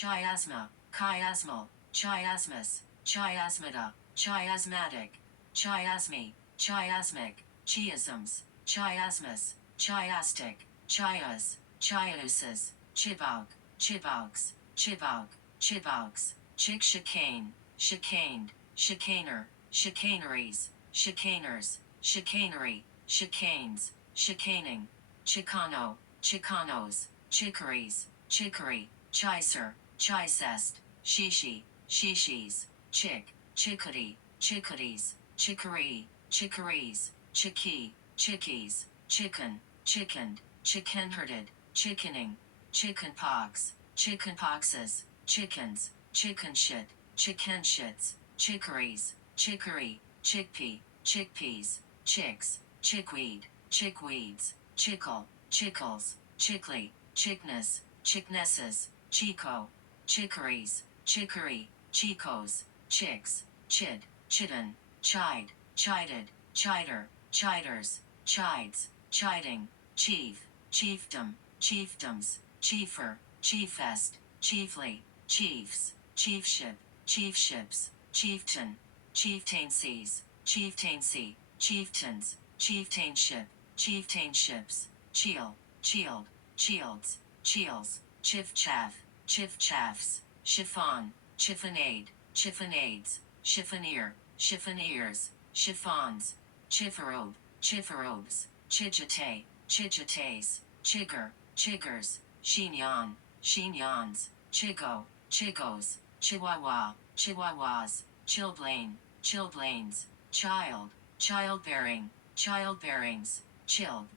chiasma, chiasmal, chiasmus, chiasmata, chiasmatic, chiasmi, chiasmic, chiasms, chiasmus, chiastic, chias, chiases, chibok, chiboks, chibok, chiboks, chicane, chicaned, chicaner, chicaneries, chicaners, chicanery, chicanes, chicaning, chicano, chicanos, chicories, chicory, chiser, chisest, shishi, shishis, chick, chickadee, chickadees, chicory, chicories, chicky, chickies, chicken, chickened, chicken-herded, chickening, chickenpox, chickenpoxes, chickens, chicken shit, chicken shits, chicories, chicory, chickpea, chickpeas, chicks, chickweed, chickweeds, chickle, chickles, chickly, chickness, chicknesses, chico, chicories, chicory, chicos, chicks, chid, chidden, chide, chided, chider, chiders, chides, chiding, chief, chiefdom, chiefdoms, chiefer, chiefest, chiefly, chiefs, chiefship, chiefships, chieftain, chieftaincies, chieftaincy, chieftains, chieftainship, chieftainships, cheel, chield, chields, cheels, chiff-chaff, chiff-chaffs, chiffon, chiffonade, chiffonades, chiffonier, chiffoniers, chiffons, chifferobe, chifferobes, chigite, chigites, chigger, chiggers, chignon, chignons, chigo, chigos, chihuahua, chihuahuas, chilblain, chilblains, child, childbearing, childbearings, chilled,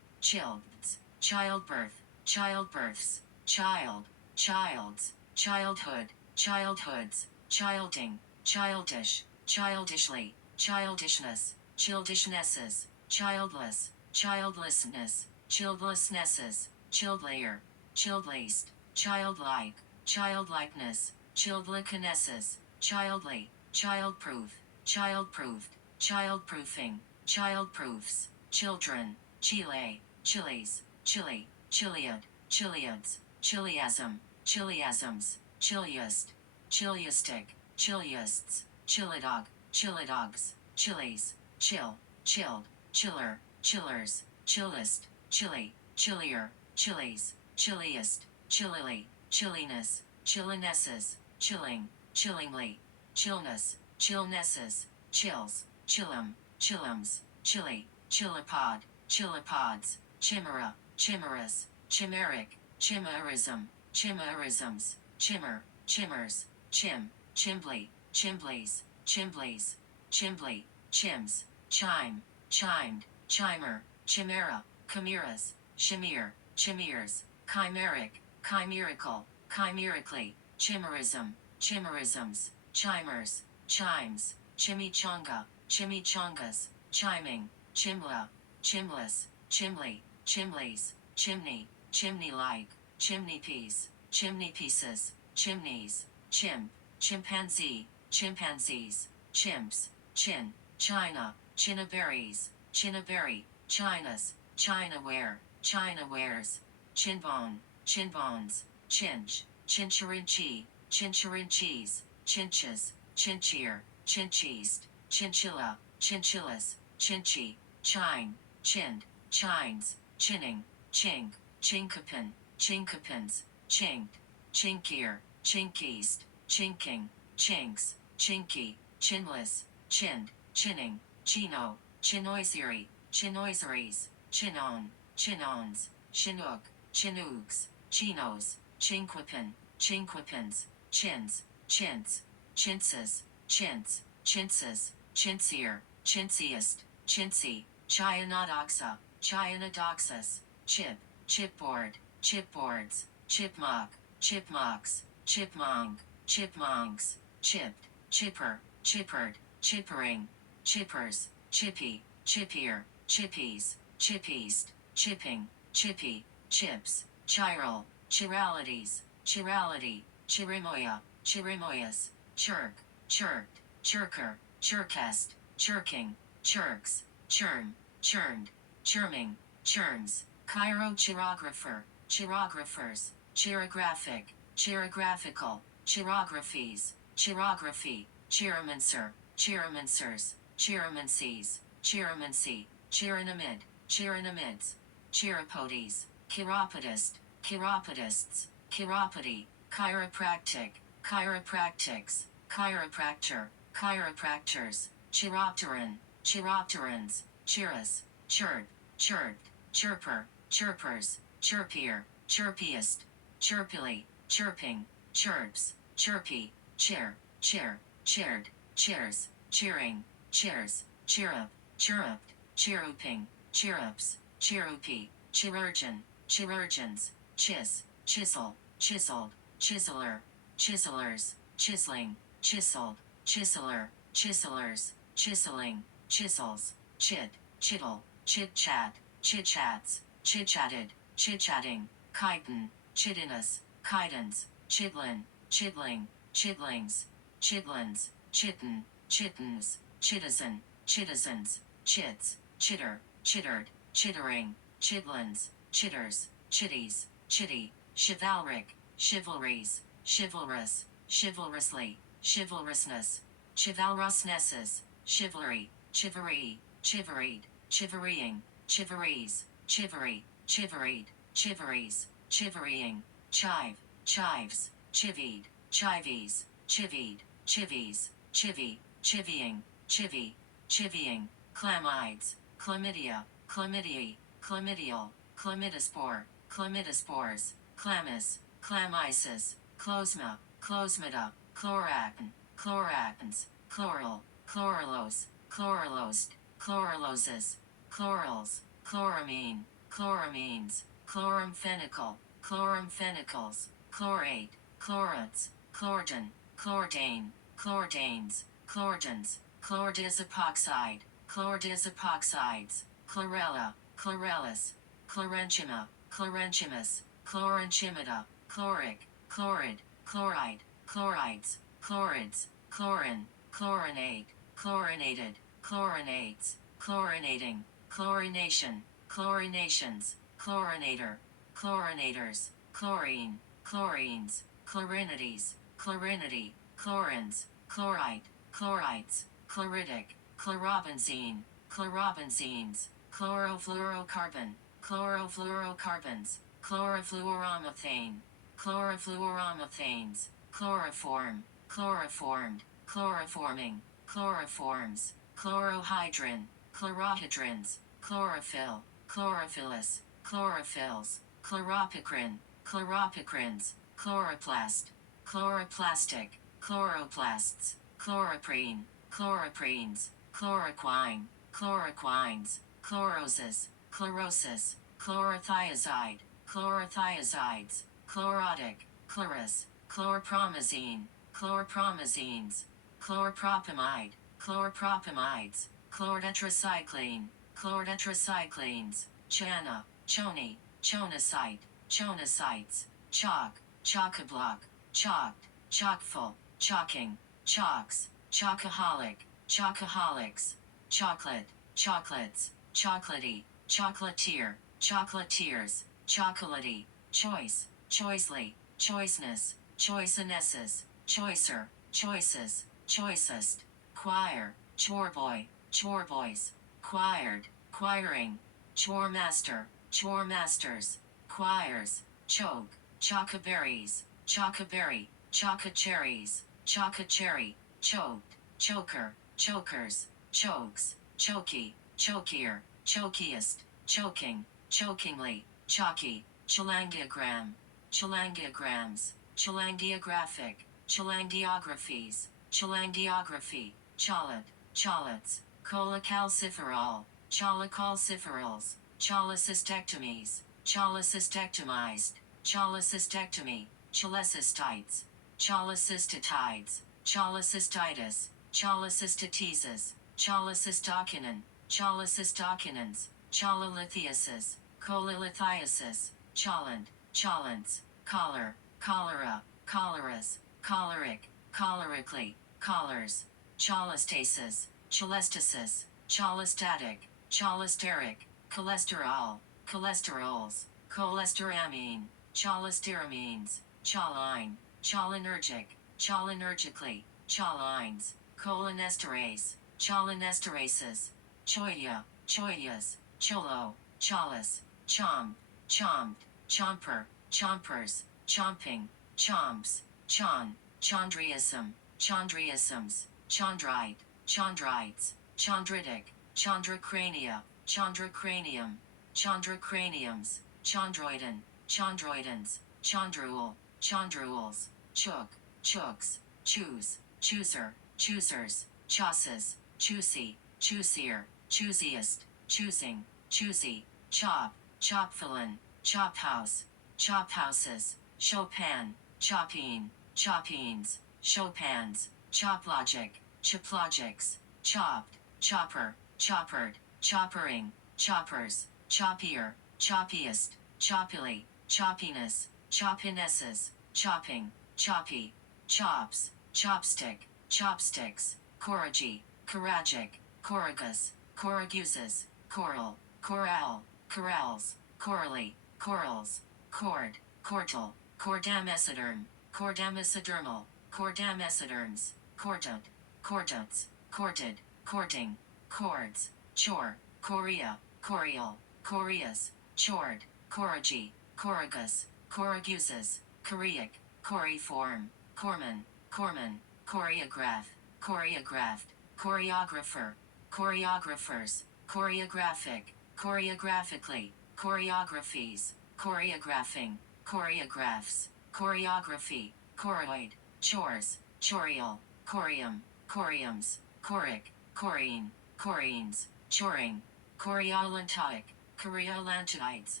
childs, childbirth, childbirths, child, childs, childhood, childhoods, childing, childish, childishly, childishness, childishnesses, childless, childlessness, childlessnesses, childlayer, childlaced, childlike, childlikeness, childlicanesses, childly, childproof, childproofed, childproofing, childproofs, children, chile, chilies, chili, chiliad, chiliads, chiliasm, chiliasms, chiliast, chiliastic, chiliasts, chilidog, chilidogs, chilies, chill, chilled, chiller, chillers, chillest, chilly, chillier, chilies, chilliest, chillily, chilliness, chillinesses, chilling, chillingly, chillness, chillnesses, chills, chillum, chillums, chili, chillipod, chillipods, chimera, chimeras, chimeric, chimerism, chimerisms, chimmer, chimmers, chim, chimbly, chimblies, chimblies, chimbly, chims, chime, chimed, chimer, chimera, chimeras, chimere, chimeres, chimeric, chimerical, chimerically, chimerism, chimerisms, chimers, chimes, chimichanga, chimichangas, chiming, chimla, chimless, chimley, chimleys, chimney, chimney-like, chimney piece, chimney pieces, chimneys, chimp, chimpanzee, chimpanzees, chimps, chin, china, chinaberries, chinaberry, chinas, chinaware, chinawares, chinbone, chinbones, chinch, chinchirinchi, chinchirinchis, chinches, chinchier, chinchist, chinchilla, chinchillas, chinchy, chine, chinned, chines, chinning, chink, chinkapin, chinkapins, chinked, chinkier, chinkiest, chinking, chinks, chinky, chinless, chinned, chinning, chino, chinoisery, chinoiseries, chinon, chinons, chinook, chinooks, chinos, chinquapin, chinquapins, chins, chintz, chintzes, chintz, chintzes, chintzier, chintziest, chintzy, chianodoxa, chianodoxus, chip, chipboard, chipboards, chipmunk, chipmunks, chipmunk, chipmunks, chipped, chipper, chippered, chippering, chippers, chippy, chippier, chippies, chippiest, chipping, chippy, chips, chiral, chiralities, chirality, chirimoya, chirimoyas, chirk, chirked, chirker, chirkest, chirking, chirks, churn, churned, churming, churns, chirochirographer, chirographers, chirographic, chirographical, chirographies, chirography, chiromancer, chiromancers, chiromancies, chiromancy, chironomid, chironomids, chiropodes, chiropodist, chiropodists, chiropody, chiropractic, chiropractics, chiropractor, chiropractors, chiropteran, chiropterans, chirus, chirp, chirped, chirper, chirpers, chirpier, chirpiest, chirpily, chirping, chirps, chirpy, cheer, cheer, cheered, cheers, cheering, cheers, chirrup, chirruped, chirruping, chirrups, chirrupy, chirurgeon, chirurgeons, chisel, chiseled, chiseler, chiselers, chiseling, chiseled, chiseler, chiselers, chiseling, chisels, chittle, chit-chat, chit-chats, chit-chatted, chit-chatting, chitin, chittiness, chitins, chidlin, chidling, chidlings, chidlins, chitten, chittens, chitizen, chitizens, chits, chitter, chittered, chittering, chidlins, chitters, chitties, chitty, chivalric, chivalries, chivalrous, chivalrously, chivalrousness, chivalrousnesses, chivalry, chivalry, chiveried, chivarying, chivaries, chivery, chiveried, chiveries, chivarying, chive, chives, chivied, chivies, chivied, chivies, chivy, chivying, chivy, chivying, clamides, chlamydia, chlamydiae, chlamydial, chlamydospore, chlamydospores, chlamys, chlamyces, closma, closmida, chloractin, chloractins, chloral, chlorulose, chlorulosed, chloruloses, chlorals, chloramine, chloramines, chloramphenicol, chloramphenicals, chlorate, chlorates, chlordane, chlordane, chlordanes, chlordans, chlordiazepoxide, chlordiazepoxides, chlorella, chlorellus, chlorenchima, chlorenchimus, chlorenchimida, chloric, chlorid, chloride, chlorides, chlorids, chlorin, chlorinate, chlorinated, chlorinates, chlorinating, chlorination, chlorinations, chlorinator, chlorinators, chlorine, chlorines, chlorinides, chlorinity, chlorins, chlorite, chlorites, chloritic, chlorobenzene, chlorobenzines, chlorofluorocarbon, chlorofluorocarbons, chlorofluoromethane, chlorofluoromethanes, chloroform, chloroformed, chloroforming, chloroforms, chlorohydrin, chlorohydrins, chlorophyll, chlorophyllus, chlorophylls, chloropicrin, chloropicrins, chloroplast, chloroplastic, chloroplasts, chloroprene, chloroprenes, chloroquine, chloroquines, chlorosis, chlorosis, chlorothiazide, chlorothiazides, chlorotic, chlorus, chlorpromazine, chlorpromazines, chloropropamide, chloropropamides, chlortetracycline, chlortetracyclines, chana, choni, chonocyte, chonocytes, chalk, chockablock, chalked, chalkful, chalking, chalks, chocoholic, chocoholics, chocolate, chocolates, chocolatey, chocolatier, chocolatiers, chocolatey, choice, choicely, choiceness, choicenesses, choicer, choices, choicest, choir, choreboy, choreboys, choired, choiring, choremaster, choremasters, choirs, choke, chocoberries, chocoberry, chococherries, chococherry, choked, choker, chokers, chokes, chokey, chokier, chokiest, choking, chokingly, chalky, chalangiogram, chalangiograms, chalangiographic, chalangiographies, chalangiography, chalat, chalats, cholecalciferol, cholecalciferols, cholecystectomies, cholecystektomized, cholecystectomy, cholecystites, cholecystitides, cholecystitis, cholecystatesis, cholecystokinon, cholecystokinins, cholelithiasis, cholelithiasis, cholent, cholents, choler, cholera, choleras, choleric, cholerically, cholers, cholestasis, cholestasis, cholestatic, cholesteric, cholesterol, cholesterols, cholesteramine, cholesteramines, choline, cholinergic, cholinergically, cholines, cholinesterase, cholinesterases, choya, choyas, cholo, cholas, chomp, chomped, chomper, chompers, chomping, chomps, chon, chondriism, chondriisms, chondrite, chondrites, chondritic, chondracrania, chondracranium, chondracraniums, chondroitin, chondroidins, chondrule, chondrules, chook, chooks, choose, chooser, choosers, chosses, choosy, choosier, choosiest, choosing, choosy, chop, chopfilin, chop house, chop houses, Chopin, chopping, choppings, Chopins, choplogic, choplogics, chopped, chopper, choppered, choppering, choppers, choppier, choppiest, choppily, choppiness, choppinesses, chopping, choppy, chops, chopstick, chopsticks, corrigy, coragic, corrigus, corriguses, coral, corral, corrals, corally, corals, cord, cortal, cordamesiderm, cordamesidermal, cordamesiderms, cordate, cordates, corded, cording, cords, chore, chorea, chorial, choreas, chored, corrigy, corrigus, corriguses, choreic, choriform, corman, corman, choreograph, choreographed, choreographer, choreographers, choreographic, choreographically, choreographies, choreographing, choreographs, choreography, choroid, chores, chorial, chorium, choriums, choric, chorine, chorines, choring, choriolantoic, choriolantoids,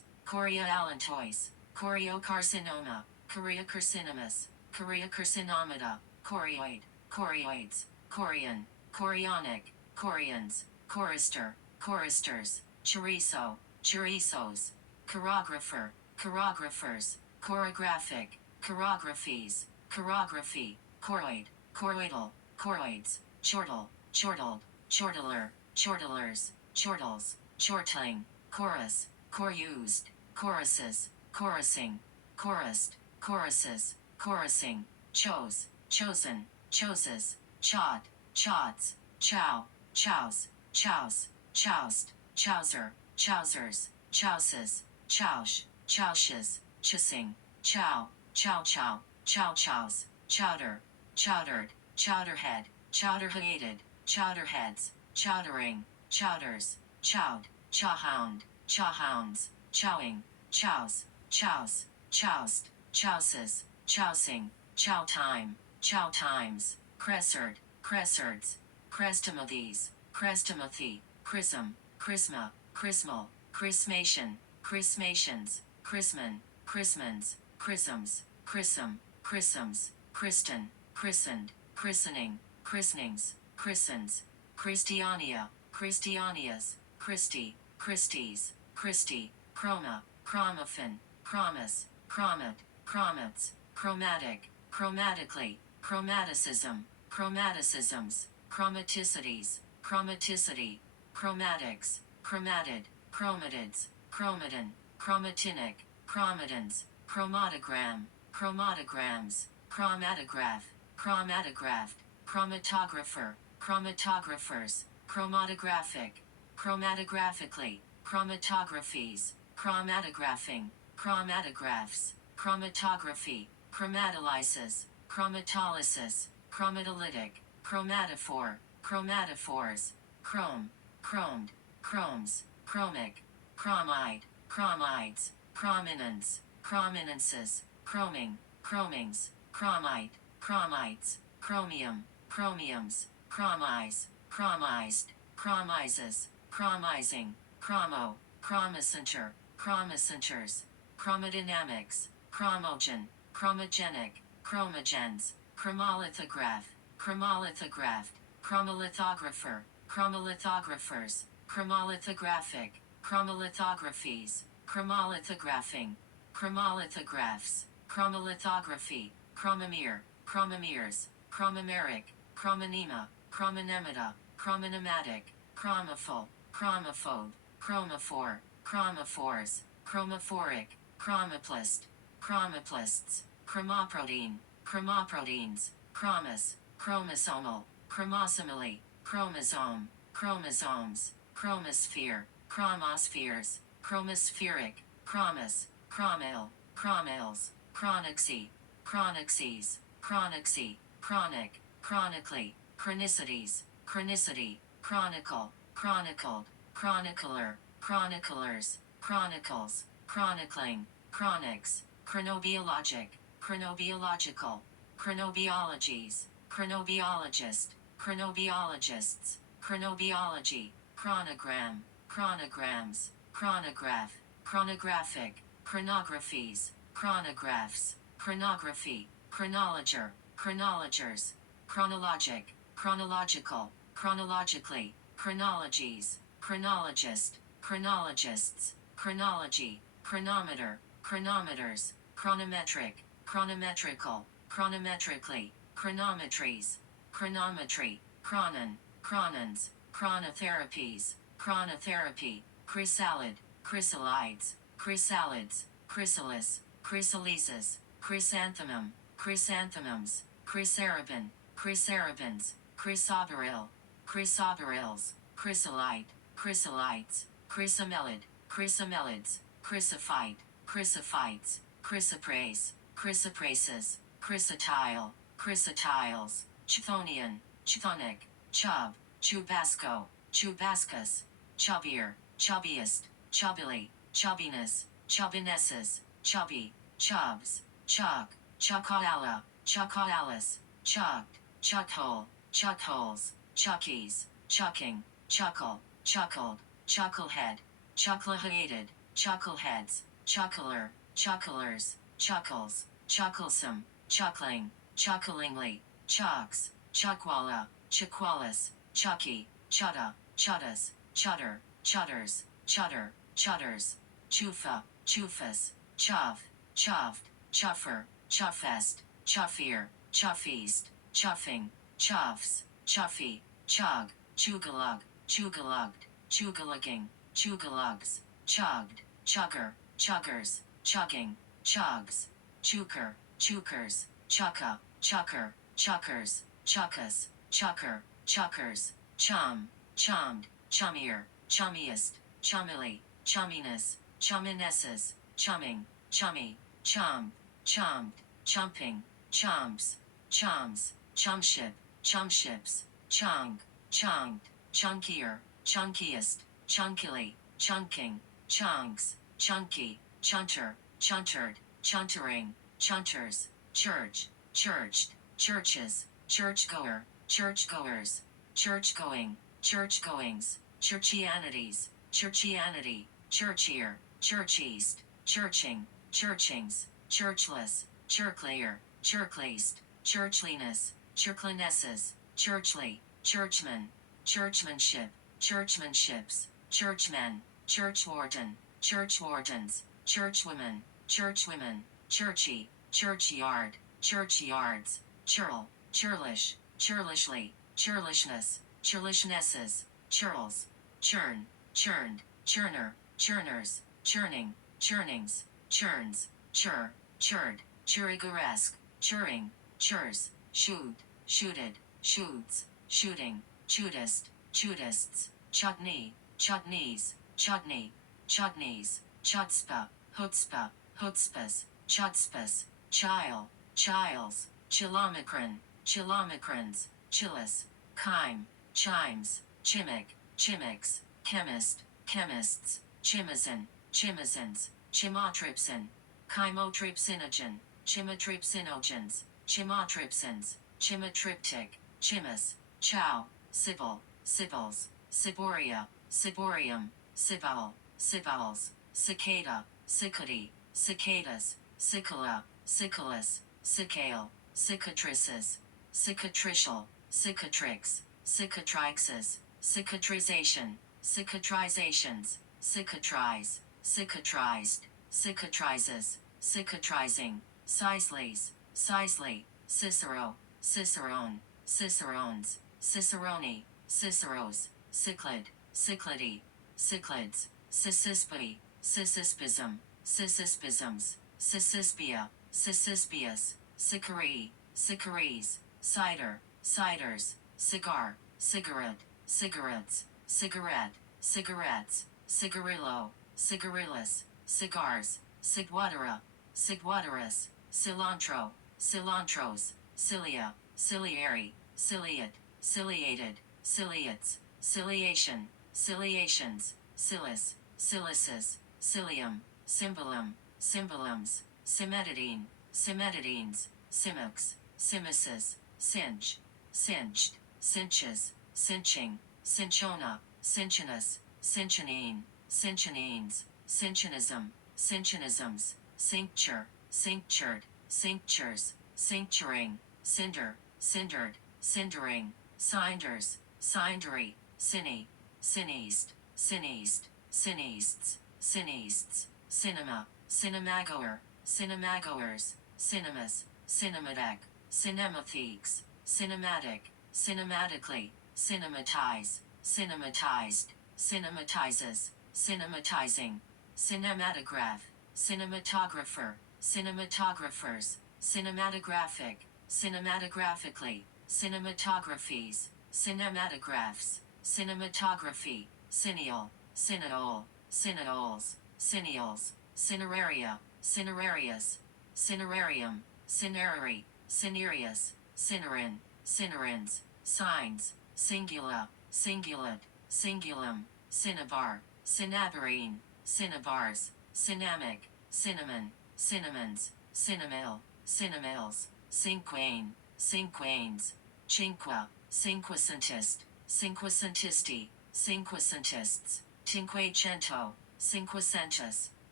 chorioallantois, choriocarcinoma, choriocarcinomas, choriocarcinomata, chorioid, chorioids, chorion, chorionic, chorions, chorister, choristers, chorizo, chorizos, choreographer, choreographers, choreographic, choreographies, choreography, choroid, choroidal, choroids, chortle, chortled, chortler, chortlers, chortles, chortling, chorus, chorused, choruses, chorusing, chorused, choruses, chorusing, chose, chosen, choses, chot, chots, chow, chows, chows, choused, chowser, chowsers, chouses, chowsh, chowshes, chissing, chow, chow chow, chow chows, chowder, chowdered, chowderhead, chowderheaded, chowderheads, chowdering, chowders, chowed, chowhound, chowhounds, chowing, chows, chows, choused, chouses, chousing, chow time, chow times, cressard, cressards, chrestomathies, chrestomathy, chrism, chrisma, chrismal, chrismation, chrismations, chrisman, chrismans, chrisms, chrism, chrisms, christen, christened, christening, christenings, christens, Christiania, Christianias, Christi, Christies, Christi, chroma, chromophon, chromis, chromat, chromats, chromatic, chromatically, chromaticism, chromaticisms, chromaticities, chromaticity, chromatics, chromatid, chromatids, chromatin, chromatinic, chromatins, chromatogram, chromatograms, chromatograph, chromatographed, chromatographer, chromatographers, chromatographic, chromatographically, chromatographies, chromatographing, chromatographs, chromatography, chromatolysis, chromatolysis, chromatolytic, chromatophore, chromatophores, chrome, chromed, chromes, chromic, chromide, chromides, chrominance, chrominances, chroming, chromings, chromite, chromites, chromium, chromiums, chromise, chromized, chromizes, chromizing, chromo, chromocentre, chromocenters, chromodynamics, chromogen, chromogenic, chromogens, chromolithograph, chromolithographed, chromolithographer, chromolithographers, chromolithographic, chromolithographies, chromolithographing, chromolithographs, chromolithography, chromomere, chromomeres, chromomeric, chromonema, chromonemata, chromonematic, chromophil, chromophobe, chromophore, chromophores, chromophoric, chromoplast, chromoplasts, chromoprotein, chromoproteins, chromis, chromosomal, chromosomally, chromosome, chromosomes, chromosphere, chromospheres, chromospheric, chromos, chromil, chromils, chronixy, chronixes, chronixy, chronic, chronically, chronicities, chronicity, chronicle, chronicled, chronicler, chroniclers, chronicles, chronicling, chronics, chronobiologic, chronobiological, chronobiologies, chronobiologist, chronobiologists, chronobiology, chronogram, chronograms, chronograph, chronographic, chronographies, chronographs, chronography, chronologer, chronologers, chronologic, chronological, chronologically, chronologies, chronologist, chronologists, chronology, chronometer, chronometers, chronometric, chronometrical, chronometrically, chronometries, chronometry, chronon, chronons, chronotherapies, chronotherapy, chrysalid, chrysalides, chrysalids, chrysalis, chrysalises, chrysanthemum, chrysanthemums, chryserabin, chryserabins, chrysoberyl, chrysoberyls, chrysolite, chrysolites, chrysomelid, chrysomelids, chrysophyte, chrysophytes, chrysoprase, chrysoprases, chrysotile, chrysotiles, chthonian, chthonic, chub, chubasco, chubascus, chubbier, chubbiest, chubbily, chubbiness, chubbinesses, chubby, chubs, chuck, chuckala, chuckalis, chucked, chuckhole, chuckholes, chuckies, chucking, chuckle, chuckled, chucklehead, chuckleheaded, chuckleheads, chuckler, chucklers, chuckles, chucklesome, chuckling, chucklingly, chucks, chuckwalla, chuckwallace, chucky, chutta, chuttas, chutter, chutters, chutter, chutters, chufa, chufas, chuff, chuffed, chuffer, chuffest, chuffier, chuffeast, chuffing, chuffs, chuffy, chug, chugalug, chugalugged, chugalugging, chugalugs, chugged, chugger, chuggers, chugging, chugs, chuker, chukers, chucka, chucker, chuckers, chuckas, chucker, chuckers, chum, chummed, chummier, chummiest, chummily, chumminess, chumminesses, chumming, chummy, chum, chummed, chumping, chumps, chums, chumship, chumships, chung, chunked, chunkier, chunkiest, chunkily, chunking, chunks, chunky, chunter, chuntered, chuntering, chunters, church, churched, churches, churchgoer, churchgoers, churchgoing, churchgoings, churchianities, churchianity, churchier, churcheast, churching, churchings, churchless, churchlier, churchleast, churchliness, churchlinesses, churchly, churchman, churchmanship, churchmanships, churchmen, churchwarden, churchwardens, churchwomen, churchwomen, churchy, churchyard, churchyards, churl, churlish, churlishly, churlishness, churlishnesses, churls, churn, churned, churner, churners, churning, churnings, churns, chur, churred, churigaresque, churing, churs, shoot, shooted, shoots, shooting, chutist, chutists, chutney, chutneys, chutney, chutneys, chutzpah, chutzpah, chutzpas, chutzpas, chile, chiles, chilomicron, chilomicrons, chillis, chyme, chimes, chimic, chimics, chemist, chemists, chimazin, chimazins, chymotrypsin, chymotrypsinogen, chymotrypsinogens, chymotrypsins, chymotryptic, chimus, chow, sibyl, sibyls, ciboria, ciborium, cibal, cibals, cicada, cicady, cicadas, cicala, cicalas, cicale, cicatrices, cicatricial, cicatrix, cicatrixes, cicatrization, cicatrizations, cicatrize, cicatrized, cicatrizes, cicatrizing, cisleys, cisely, Cicero, cicerone, cicerones, cicerone, ciceros, ciclid, ciclidy, ciclids, cicispi, cicispism, cicispisms, cicispia, Sissispious, Sicary, Sicaries, Cider, Ciders, Cigar, Cigarette, Cigarettes, Cigarette, Cigarettes, Cigarillo, Cigarillas, Cigars, Ciguatera, Ciguateras, Cilantro, Cilantros, Cilia, Ciliary, Ciliate, Ciliated, Ciliates, Ciliation, Ciliations, Silis, Silices, Cilium, Cymbalum, Cymbalums, Cimetidine, Cimetidines, Cimux, Cimices, Cinch, Cinched, Cinches, Cinching, Cinchona, Cinchinus, Cinchinine, Cinchinines, Cinchinism, Cinchinisms, Cincture, Cinctured, Cinctures, Cincturing, Cinder, Cindered, Cindering, Cinders, Cindery, Cine, Cineast, Cineast, Cineasts, Cineasts, Cinema, Cinemagoer, Cinemagoers, Cinemas, Cinematec, Cinematheques, Cinematic, Cinematically, Cinematize, Cinematized, Cinematizes, Cinematizing, Cinematograph, Cinematographer, Cinematographers, Cinematographic, Cinematographically, Cinematographies, Cinematographs, Cinematography, Cineal, Cineol, Cineols, Cineals, Cineraria, Cinerarius, Cinerarium, Cinerary, Cinereus, Cinerin, Cinerins, Signs, Singula, Singulat, Singulum, Cinnabar, Cinnabarine, Cinnabars, Cinnamic, Cinnamon, Cinnamons, Cinnamil, Cinnamils, Cinquain, Cinquains, Cinqua, Cinquecentist, Cinquecentisti, Cinquecentists, Cinquecento, Cinquecentus,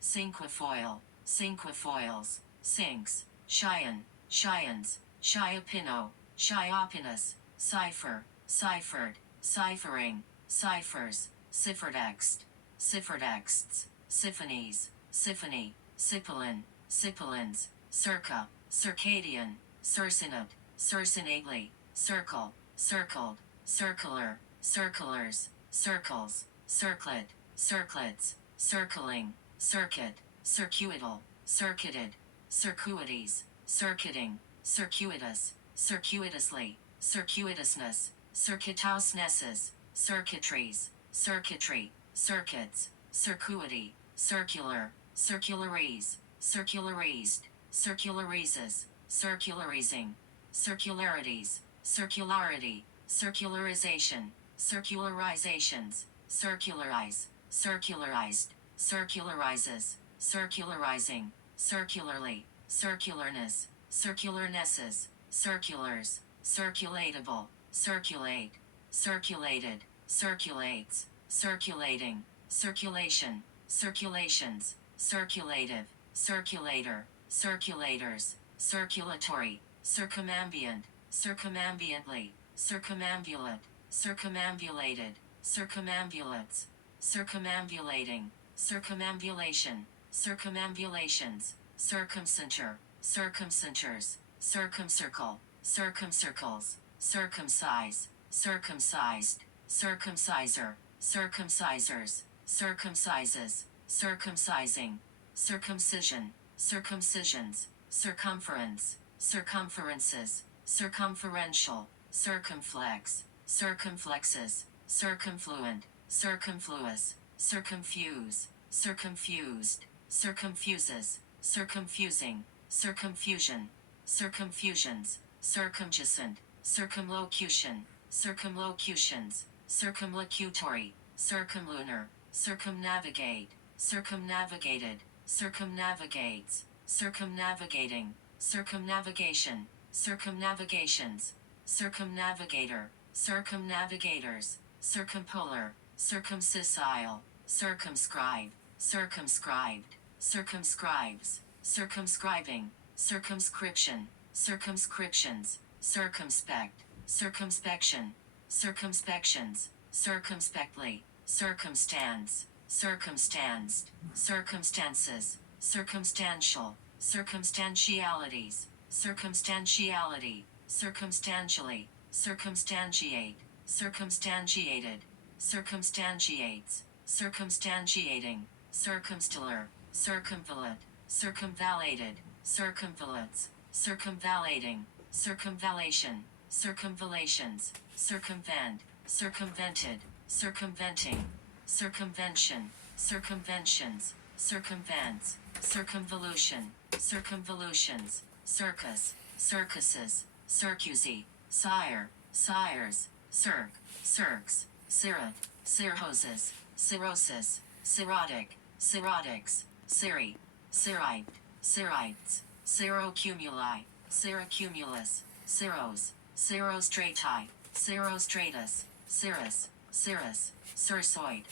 Cinquefoil, Cinquefoils, Cinques, Cheyenne, Cheyennes, Chiapino, Chiopinus, Cipher, Ciphered, Ciphering, Ciphers, Cipherdext, Cipherdexts, Siphonies, Siphony, Sipolin, Sipolins, Circa, Circadian, Circinate, Circinately, Circle, Circled, Circular, Circulars, Circles, Circlet, Circlets, Circling, Circuit, Circuital, Circuited, Circuities, Circuiting, Circuitous, Circuitously, Circuitousness, Circuitousnesses, Circuitries, Circuitry, Circuits, Circuity, Circular, Circularies, Circularized, Circularizes, Circularizing, Circularities, Circularity, Circularization, Circularizations, Circularize, Circularized, Circularizes, Circularizing, Circularly, Circularness, Circularnesses, Circulars, Circulatable, Circulate, Circulated, Circulates, Circulating, Circulation, Circulations, Circulative, Circulator, Circulators, Circulatory, Circumambient, Circumambiently, Circumambulate, Circumambulated, Circumambulates, Circumambulating, Circumambulation, Circumambulations, Circumcentre, Circumcentures, Circumcircle, Circumcircles, Circumcise, Circumcised, Circumciser, Circumcisers, Circumcises, Circumcising, Circumcision, Circumcisions, Circumference, Circumferences, Circumferential, Circumflex, Circumflexes, Circumfluent, Circumfluous, Circumfuse, Circumfused, Circumfuses, Circumfusing, Circumfusion, Circumfusions, Circumjacent, Circumlocution, Circumlocutions, Circumlocutory, Circumlunar, Circumnavigate, Circumnavigated, Circumnavigates, Circumnavigating, Circumnavigation, Circumnavigations, Circumnavigator, Circumnavigators, Circumpolar, Circumscissile, Circumscribe, Circumscribed, Circumscribes, Circumscribing, Circumscription, Circumscriptions, Circumspect, Circumspection, Circumspections, Circumspectly, Circumstance, Circumstanced, Circumstances, Circumstantial, Circumstantialities, Circumstantiality, Circumstantially, Circumstantiate, Circumstantiated, Circumstantiates, Circumstantiating, Circumstellar, Circumvallate, Circumvallated, circumvallats, circumvallating, circumvallation, circumvallations, circumvent, circumvented, circumventing, circumvention, circumventions, circumvents, circumvolution, circumvolutions, circus, circuses, circusi, sire, sires, cirques, cirrot, cirrhoses, cirrhosis, cirrhotic, cirrhotics, cirri, cirrite, cirrites, cirrocumuli, cirrocumulus, cirros, cirrostrati, cirrostratus, cirrus, cirrus, cirsoid,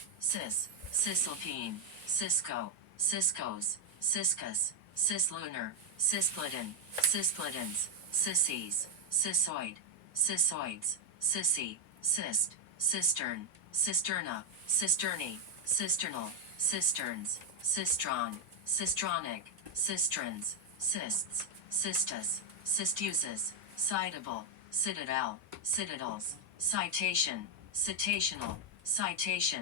cisalpine, cisco, ciscos, ciscus, cislunar, cisplatin, cisplitins, sissies, cissoid, cissoids, sissy, cyst, cistern, cisterna, cisterni, cisternal, cisterns, cistron, cistronic, cisterns, cysts, cistus, cistuses, citable, citadel, citadels, citation, citational, citation.